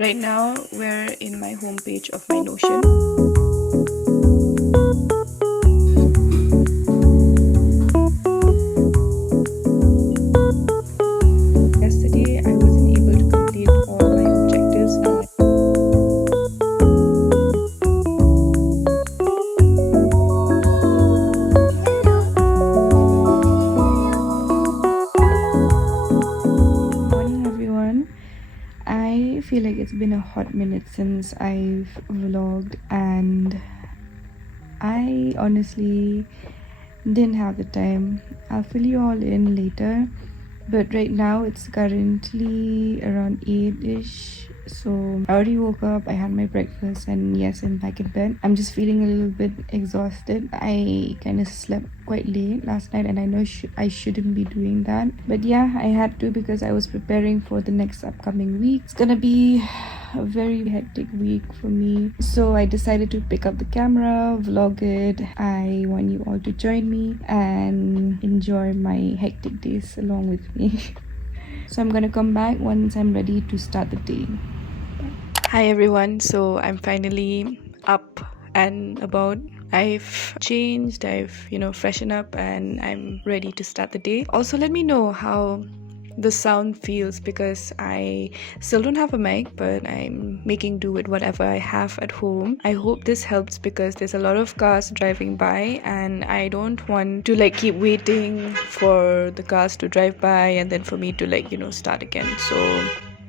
Right now, we're in my homepage of my Notion. Yesterday, I wasn't able to complete all my objectives. Morning, everyone. I feel like it's been a hot minute since I've vlogged, and I honestly didn't have the time. I'll fill you all in later, but right now it's currently around 8ish. So I already woke up, I had my breakfast, and yes, I'm back in bed. I'm just feeling a little bit exhausted. I kind of slept quite late last night, and I know I shouldn't be doing that, but yeah, I had to because I was preparing for the next upcoming week. It's gonna be a very hectic week for me, so I decided to pick up the camera, vlog it. I want you all to join me and enjoy my hectic days along with me. So I'm gonna come back once I'm ready to start the day. Hi everyone, so I'm finally up and about. I've changed, I've freshened up, and I'm ready to start the day. Also, let me know how the sound feels, because I still don't have a mic, but I'm making do with whatever I have at home. I hope this helps because there's a lot of cars driving by, and I don't want to keep waiting for the cars to drive by and then for me to start again. So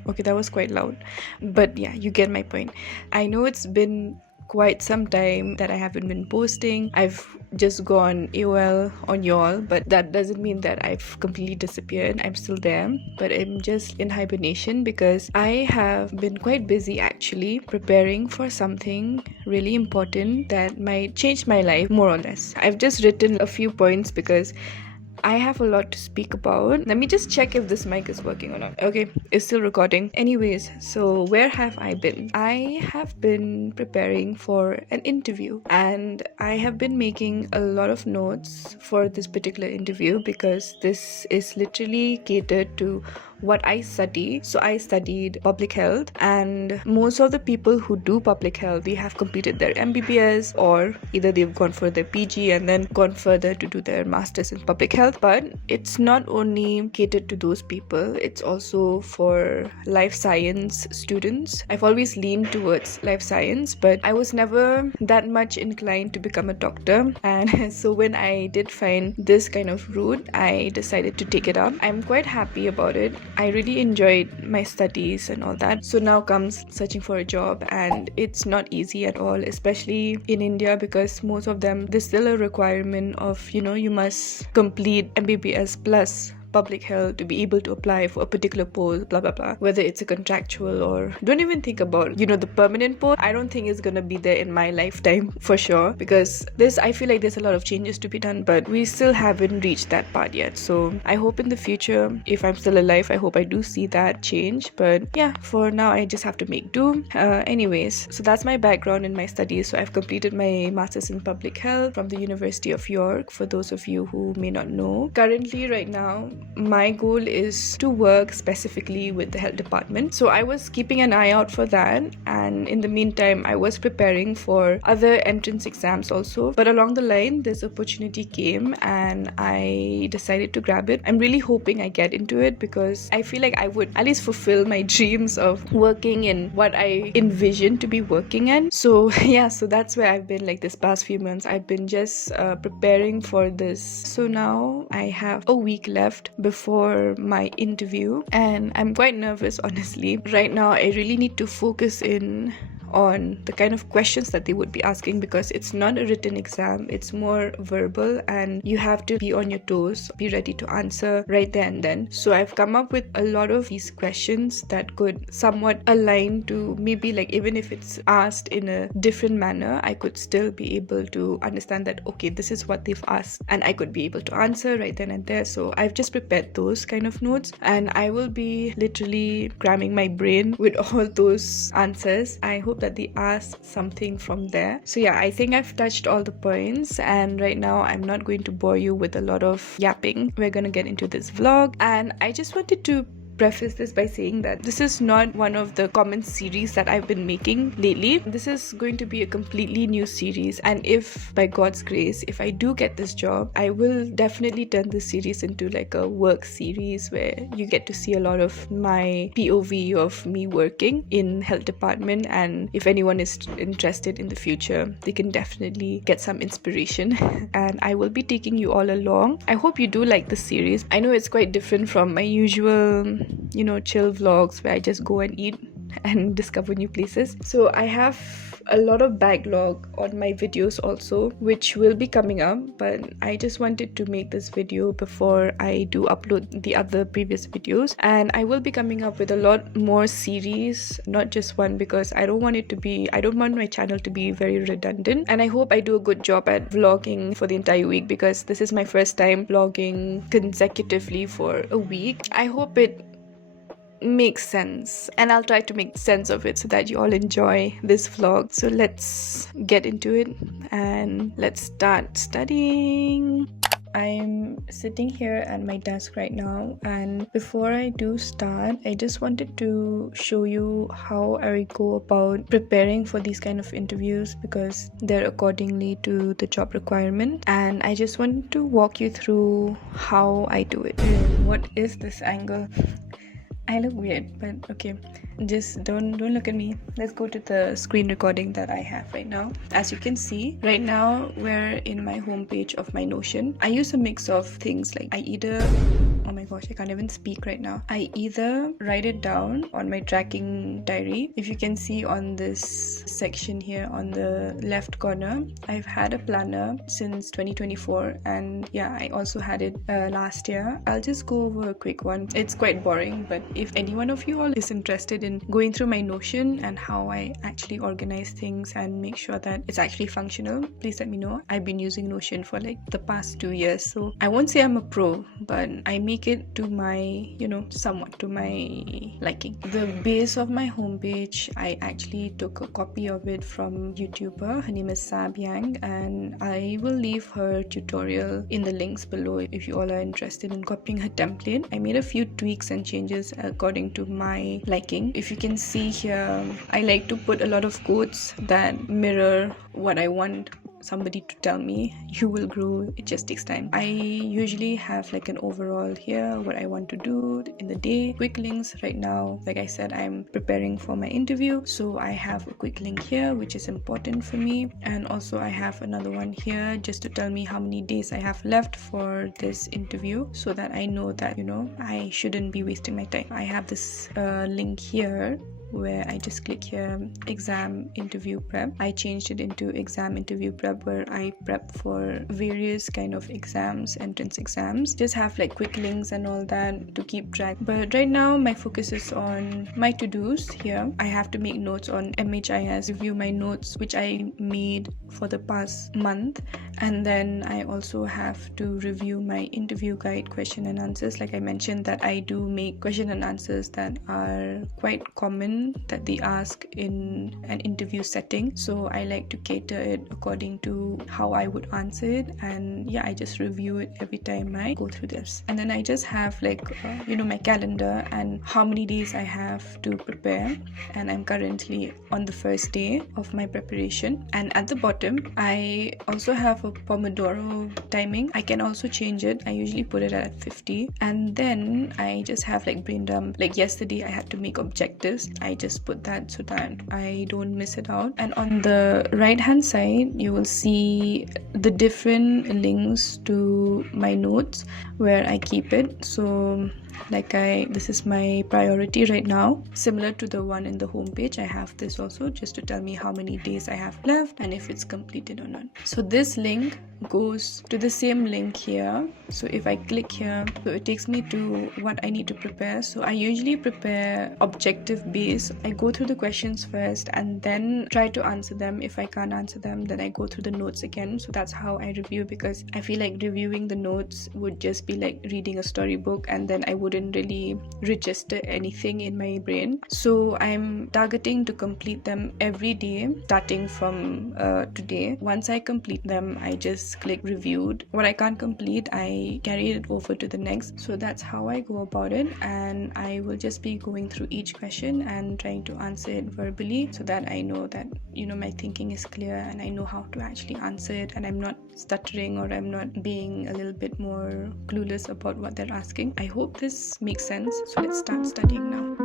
okay, that was quite loud, but yeah, you get my point. I know it's been quite some time that I haven't been posting. I've just gone AOL on y'all, but that doesn't mean that I've completely disappeared. I'm still there, but I'm just in hibernation because I have been quite busy actually preparing for something really important that might change my life, more or less. I've just written a few points because I have a lot to speak about. Let me just check if this mic is working or not. Okay, it's still recording. Anyways, so where have I been? I have been preparing for an interview, and I have been making a lot of notes for this particular interview because this is literally catered to what I study. So I studied public health, and most of the people who do public health, they have completed their MBBS, or either they've gone for their PG and then gone further to do their masters in public health. But it's not only catered to those people, it's also for life science students. I've always leaned towards life science, but I was never that much inclined to become a doctor, and so when I did find this kind of route, I decided to take it up. I'm quite happy about it. I really enjoyed my studies and all that. So now comes searching for a job, and it's not easy at all, especially in India, because most of them, there's still a requirement of you must complete MBBS plus public health to be able to apply for a particular post, blah blah blah, whether it's a contractual or don't even think about the permanent post. I don't think it's gonna be there in my lifetime for sure, because I feel like there's a lot of changes to be done, but we still haven't reached that part yet. So I hope in the future, if I'm still alive, I hope I do see that change. But yeah, for now I just have to make do. Anyways, so that's my background in my studies. So I've completed my master's in public health from the University of York, for those of you who may not know. Currently, right now, my goal is to work specifically with the health department. So I was keeping an eye out for that, and in the meantime I was preparing for other entrance exams also. But along the line, this opportunity came and I decided to grab it. I'm really hoping I get into it because I feel like I would at least fulfill my dreams of working in what I envisioned to be working in. So yeah, so that's where I've been this past few months. I've been just preparing for this. So now I have a week left before my interview, and I'm quite nervous, honestly. Right now I really need to focus in on the kind of questions that they would be asking, because it's not a written exam, it's more verbal, and you have to be on your toes, be ready to answer right there and then. So I've come up with a lot of these questions that could somewhat align to maybe even if it's asked in a different manner, I could still be able to understand that okay, this is what they've asked, and I could be able to answer right then and there. So I've just prepared those kind of notes, and I will be literally cramming my brain with all those answers. I hope that they ask something from there. So yeah, I think I've touched all the points, and right now I'm not going to bore you with a lot of yapping. We're gonna get into this vlog, and I just wanted to preface this by saying that this is not one of the common series that I've been making lately. This is going to be a completely new series, and if by God's grace, if I do get this job, I will definitely turn this series into like a work series where you get to see a lot of my POV of me working in health department. And if anyone is interested in the future, they can definitely get some inspiration and I will be taking you all along. I hope you do like this series. I know it's quite different from my usual, chill vlogs where I just go and eat and discover new places. So I have a lot of backlog on my videos also, which will be coming up, but I just wanted to make this video before I do upload the other previous videos. And I will be coming up with a lot more series, not just one, because I don't want my channel to be very redundant. And I hope I do a good job at vlogging for the entire week, because this is my first time vlogging consecutively for a week. I hope it makes sense, and I'll try to make sense of it so that you all enjoy this vlog. So let's get into it and let's start studying. I'm sitting here at my desk right now, and before I do start, I just wanted to show you how I go about preparing for these kind of interviews, because they're accordingly to the job requirement, and I just want to walk you through how I do it. What is this angle? I look weird, but okay, just don't look at me. Let's go to the screen recording that I have right now. As you can see, right now we're in my homepage of my Notion. I use a mix of things, like oh my gosh, I can't even speak right now. I either write it down on my tracking diary. If you can see on this section here on the left corner, I've had a planner since 2024, and yeah, I also had it last year. I'll just go over a quick one. It's quite boring, but if any one of you all is interested in going through my Notion and how I actually organize things and make sure that it's actually functional, please let me know. I've been using Notion for like the past 2 years, so I won't say I'm a pro, but I make it to my, somewhat to my liking. The base of my homepage, I actually took a copy of it from YouTuber. Her name is Sab Yang, and I will leave her tutorial in the links below if you all are interested in copying her template. I made a few tweaks and changes according to my liking. If you can see here, I like to put a lot of quotes that mirror what I want somebody to tell me. You will grow, it just takes time. I usually have like an overall here, what I want to do in the day, quick links. Right now, like I said, I'm preparing for my interview, so I have a quick link here which is important for me, and also I have another one here just to tell me how many days I have left for this interview, so that I know that I shouldn't be wasting my time. I have this link here where I just click here, exam interview prep. I changed it into exam interview prep, where I prep for various kind of exams, entrance exams. Just have like quick links and all that to keep track. But right now my focus is on my to-dos here. I have to make notes on MHIS, review my notes which I made for the past month, and then I also have to review my interview guide question and answers. Like I mentioned that I do make question and answers that are quite common that they ask in an interview setting, so I like to cater it according to how I would answer it. And yeah, I just review it every time I go through this. And then I just have like my calendar and how many days I have to prepare, and I'm currently on the first day of my preparation. And at the bottom I also have a Pomodoro timing. I can also change it. I usually put it at 50, and then I just have like brain dump. Like yesterday I had to make objectives. I just put that so that I don't miss it out. And on the right hand side you will see the different links to my notes where I keep it. So this is my priority right now, similar to the one in the homepage. I have this also just to tell me how many days I have left and if it's completed or not. So this link goes to the same link here. So if I click here, so it takes me to what I need to prepare. So I usually prepare objective based. I go through the questions first and then try to answer them. If I can't answer them, then I go through the notes again. So that's how I review, because I feel like reviewing the notes would just be like reading a storybook, and then I wouldn't really register anything in my brain. So I'm targeting to complete them every day starting from today. Once I complete them, I just click reviewed. What I can't complete, I carry it over to the next. So that's how I go about it, and I will just be going through each question and trying to answer it verbally so that I know that my thinking is clear and I know how to actually answer it, and I'm not stuttering or I'm not being a little bit more clueless about what they're asking. I hope this makes sense. So let's start studying now.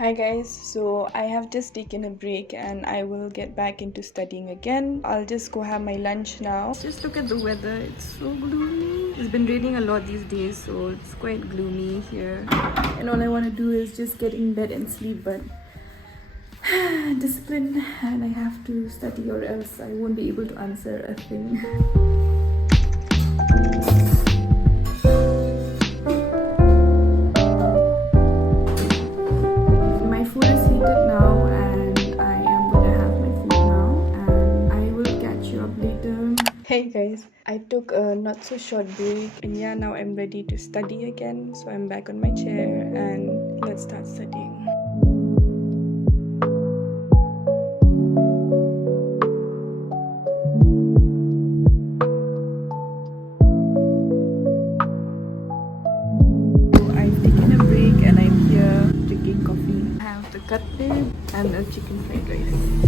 Hi guys, so I have just taken a break and I will get back into studying again. I'll just go have my lunch now. Just look at the weather, it's so gloomy. It's been raining a lot these days, so it's quite gloomy here. And all I want to do is just get in bed and sleep, but discipline, and I have to study or else I won't be able to answer a thing. Hey guys, I took a not so short break and yeah, now I'm ready to study again. So I'm back on my chair and let's start studying. So I've taken a break and I'm here drinking coffee. I have the cutlet and a chicken fried rice.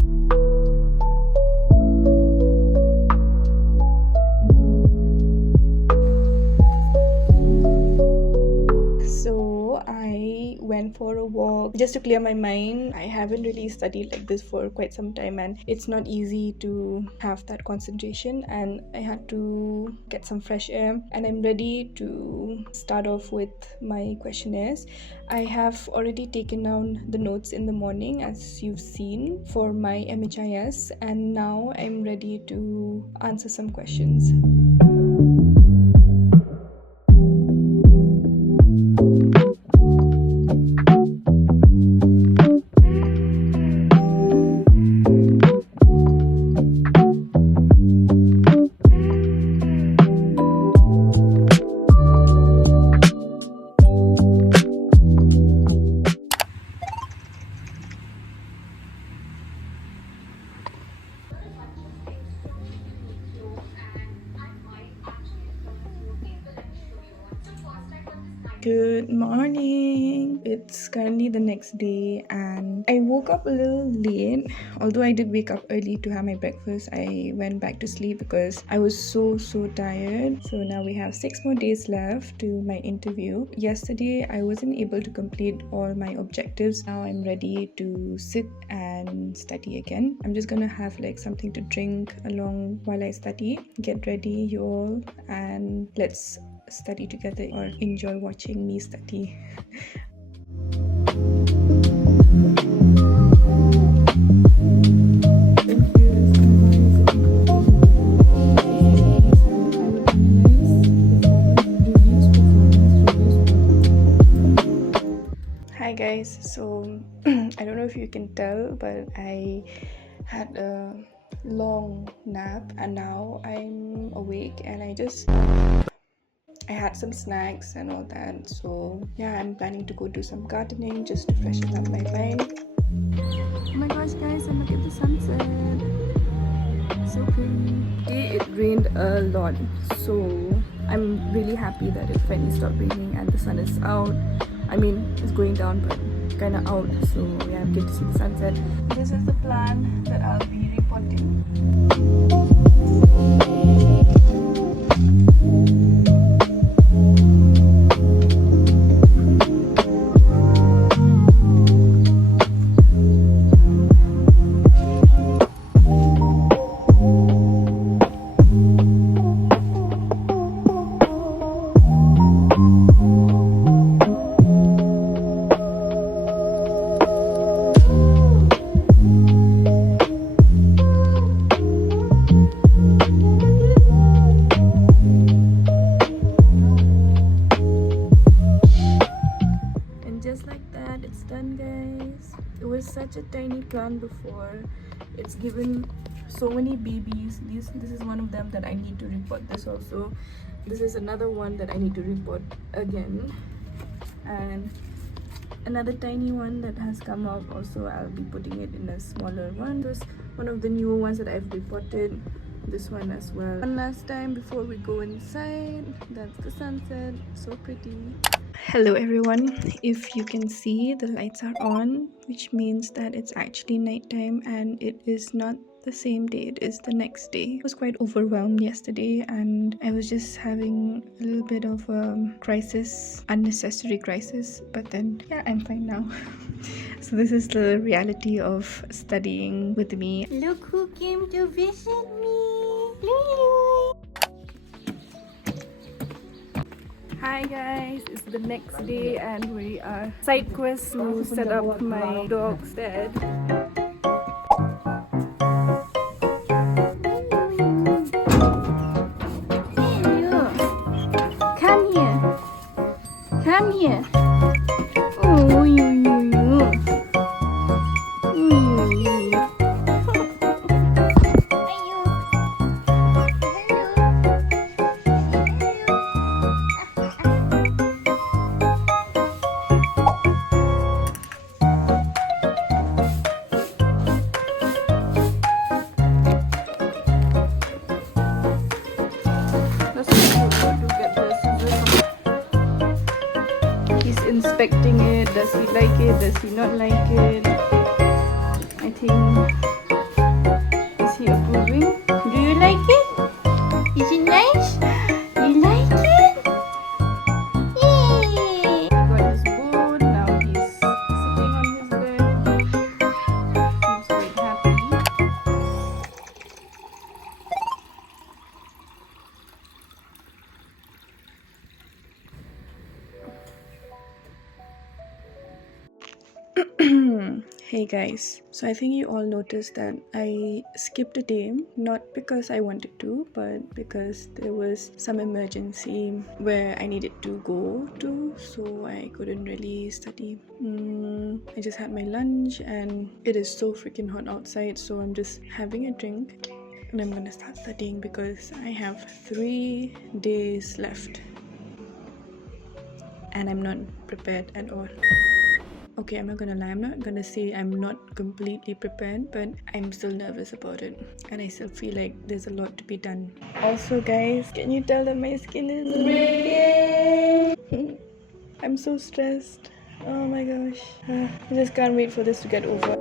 Went for a walk just to clear my mind. I haven't really studied like this for quite some time and it's not easy to have that concentration, and I had to get some fresh air, and I'm ready to start off with my questionnaires. I have already taken down the notes in the morning as you've seen for my MHIS, and now I'm ready to answer some questions. Good morning. It's currently the next day and I woke up a little late. Although I did wake up early to have my breakfast, I went back to sleep because I was so tired. So now we have 6 more days left to my interview. Yesterday I wasn't able to complete all my objectives. Now I'm ready to sit and study again. I'm just gonna have like something to drink along while I study. Get ready you all, and let's study together or enjoy watching me study. Hi guys, so I don't know if you can tell, but I had a long nap and now I'm awake and I had some snacks and all that. So yeah, I'm planning to go do some gardening just to freshen up my mind. Oh my gosh guys, and look at the sunset. So pretty. Today it rained a lot, so I'm really happy that it finally stopped raining and the sun is out. I mean, it's going down but kind of out, so yeah, I'm getting to see the sunset. This is the plan that I'll be reporting. done before. It's given so many babies. This is one of them that I need to report. This also, this is another one that I need to report again, and another tiny one that has come out also. I'll be putting it in a smaller one. This one of the newer ones that I've reported, this one as well. One last time before we go inside. That's the sunset, so pretty. Hello everyone. If you can see, the lights are on, which means that it's actually nighttime, and it is not the same day, it is the next day. I was quite overwhelmed yesterday, and I was just having a little bit of a crisis, unnecessary crisis, but then yeah, I'm fine now. So this is the reality of studying with me. Look who came to visit me. Lulu. Hi guys, it's the next day and we are side quest to set up my dog's bed. Come here. Come here. Oh, he's inspecting it. Does he like it? Does he not like it? I think, is he approving? Do you like it? Is it nice? You like it? Yay! He got his food. Now he's sitting on his bed. Seems quite happy. Hey guys, so I think you all noticed that I skipped a day, not because I wanted to, but because there was some emergency where I needed to go to, so I couldn't really study. I just had my lunch and it is so freaking hot outside, so I'm just having a drink and I'm gonna start studying because I have 3 days left and I'm not prepared at all. Okay, I'm not gonna lie, I'm not gonna say I'm not completely prepared, but I'm still nervous about it and I still feel like there's a lot to be done. Also guys, can you tell that my skin is breaking? I'm so stressed. Oh my gosh. I just can't wait for this to get over.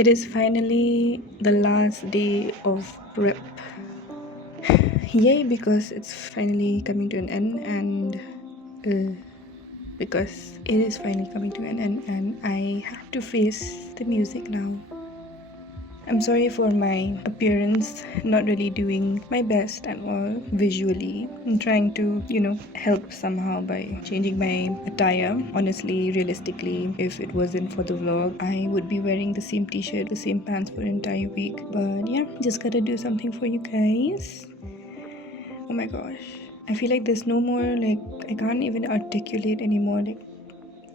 It is finally the last day of prep. Yay, because it's finally coming to an end, and because it is finally coming to an end, and I have to face the music now. I'm sorry for my appearance, not really doing my best at all visually. I'm trying to, help somehow by changing my attire. Honestly, realistically, if it wasn't for the vlog, I would be wearing the same t-shirt, the same pants for an entire week. But yeah, just gotta do something for you guys. Oh my gosh. I feel like there's no more, I can't even articulate anymore,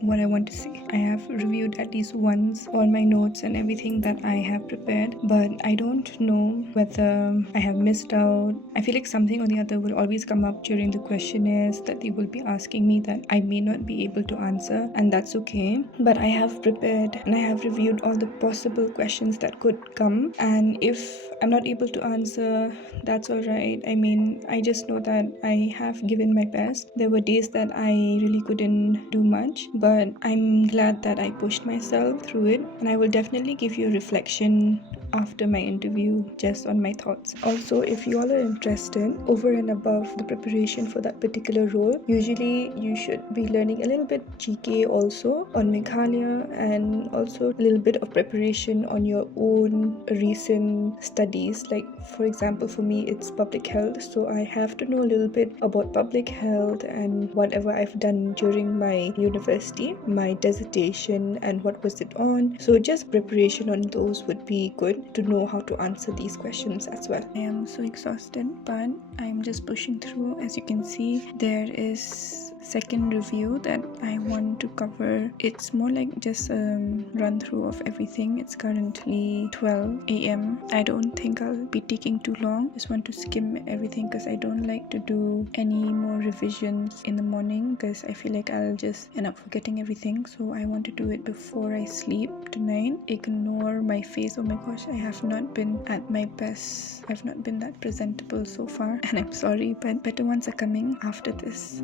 what I want to say. I have reviewed at least once all my notes and everything that I have prepared, but I don't know whether I have missed out. I feel like something or the other will always come up during the questionnaires that they will be asking me that I may not be able to answer, and that's okay. But I have prepared and I have reviewed all the possible questions that could come, and if I'm not able to answer, that's alright. I mean, I just know that I have given my best. There were days that I really couldn't do much, but I'm glad that I pushed myself through it, and I will definitely give you a reflection after my interview just on my thoughts. Also, if you all are interested, over and above the preparation for that particular role, usually you should be learning a little bit GK also on Meghalaya, and also a little bit of preparation on your own recent studies. Like, for example, for me it's public health, so I have to know a little bit about public health and whatever I've done during my university, my dissertation, and what was it on. So just preparation on those would be good to know how to answer these questions as well. I am so exhausted, but I'm just pushing through. As you can see, there is second review that I want to cover. It's more like just a run through of everything. It's currently 12 a.m. I don't think I'll be taking too long. Just want to skim everything because I don't like to do any more revisions in the morning, because I feel like I'll just end up forgetting everything. So I want to do it before I sleep tonight. Ignore my face. Oh my gosh, I have not been at my best. I've not been that presentable so far, and I'm sorry, but better ones are coming after this.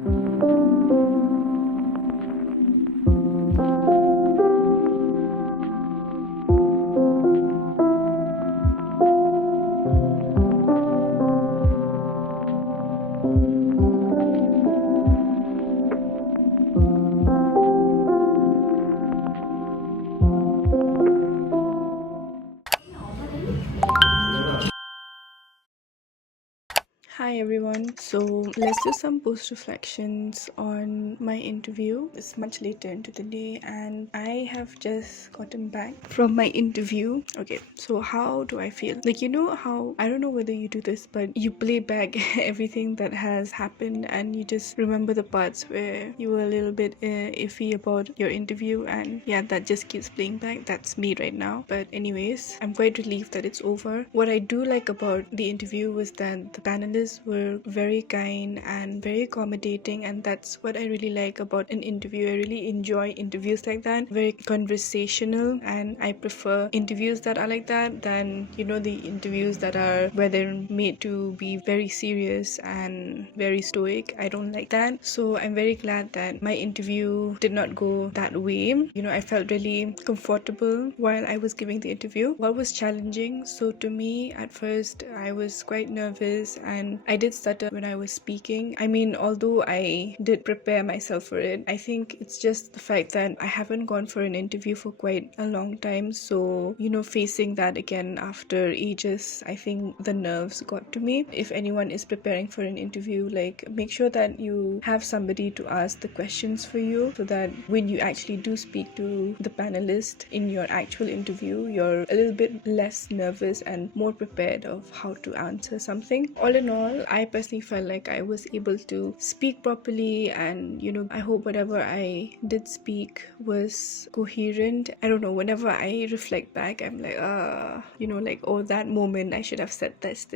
Hi everyone, so let's do some post reflections on my interview. It's much later into the day and I have just gotten back from my interview. Okay, so how do I feel? Like, how, I don't know whether you do this, but you play back everything that has happened and you just remember the parts where you were a little bit iffy about your interview, and yeah, that just keeps playing back. That's me right now. But anyways, I'm quite relieved that it's over. What I do like about the interview was that the panelists were very kind and very accommodating, and that's what I really like about an interview. I really enjoy interviews like that, very conversational, and I prefer interviews that are like that than the interviews that are where they're made to be very serious and very stoic. I don't like that. So I'm very glad that my interview did not go that way. I felt really comfortable while I was giving the interview. What was challenging? So to me, at first I was quite nervous and I did stutter when I was speaking. I mean, although I did prepare myself for it, I think it's just the fact that I haven't gone for an interview for quite a long time. So, facing that again after ages, I think the nerves got to me. If anyone is preparing for an interview, make sure that you have somebody to ask the questions for you, so that when you actually do speak to the panelist in your actual interview, you're a little bit less nervous and more prepared of how to answer something. All in all, I personally felt like I was able to speak properly, and I hope whatever I did speak was coherent. I don't know, whenever I reflect back, I'm like, oh, that moment I should have said this,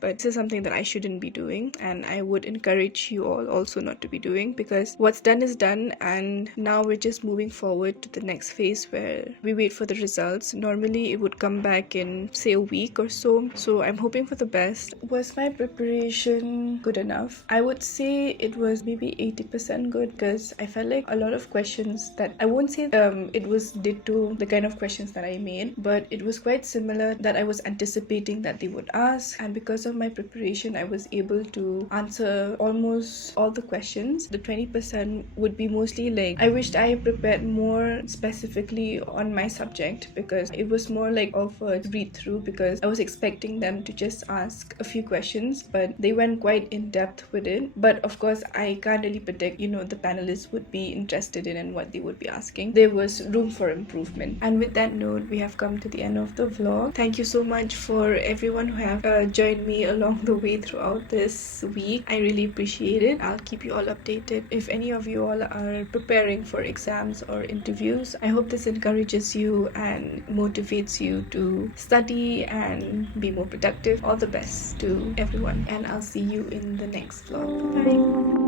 but this is something that I shouldn't be doing, and I would encourage you all also not to be doing, because what's done is done, and now we're just moving forward to the next phase where we wait for the results. Normally it would come back in say a week or so I'm hoping for the best. Was my preparation preparation good enough? I would say it was maybe 80% good, because I felt like a lot of questions that I won't say it was ditto the kind of questions that I made, but it was quite similar that I was anticipating that they would ask, and because of my preparation I was able to answer almost all the questions. The 20% would be mostly like I wished I prepared more specifically on my subject, because it was more like of a read through, because I was expecting them to just ask a few questions, but they went quite in depth with it. But of course I can't really predict, the panelists would be interested in and what they would be asking. There was room for improvement. And with that note, we have come to the end of the vlog. Thank you so much for everyone who have joined me along the way throughout this week. I really appreciate it. I'll keep you all updated if any of you all are preparing for exams or interviews. I hope this encourages you and motivates you to study and be more productive. All the best to everyone, and I'll see you in the next vlog. Bye.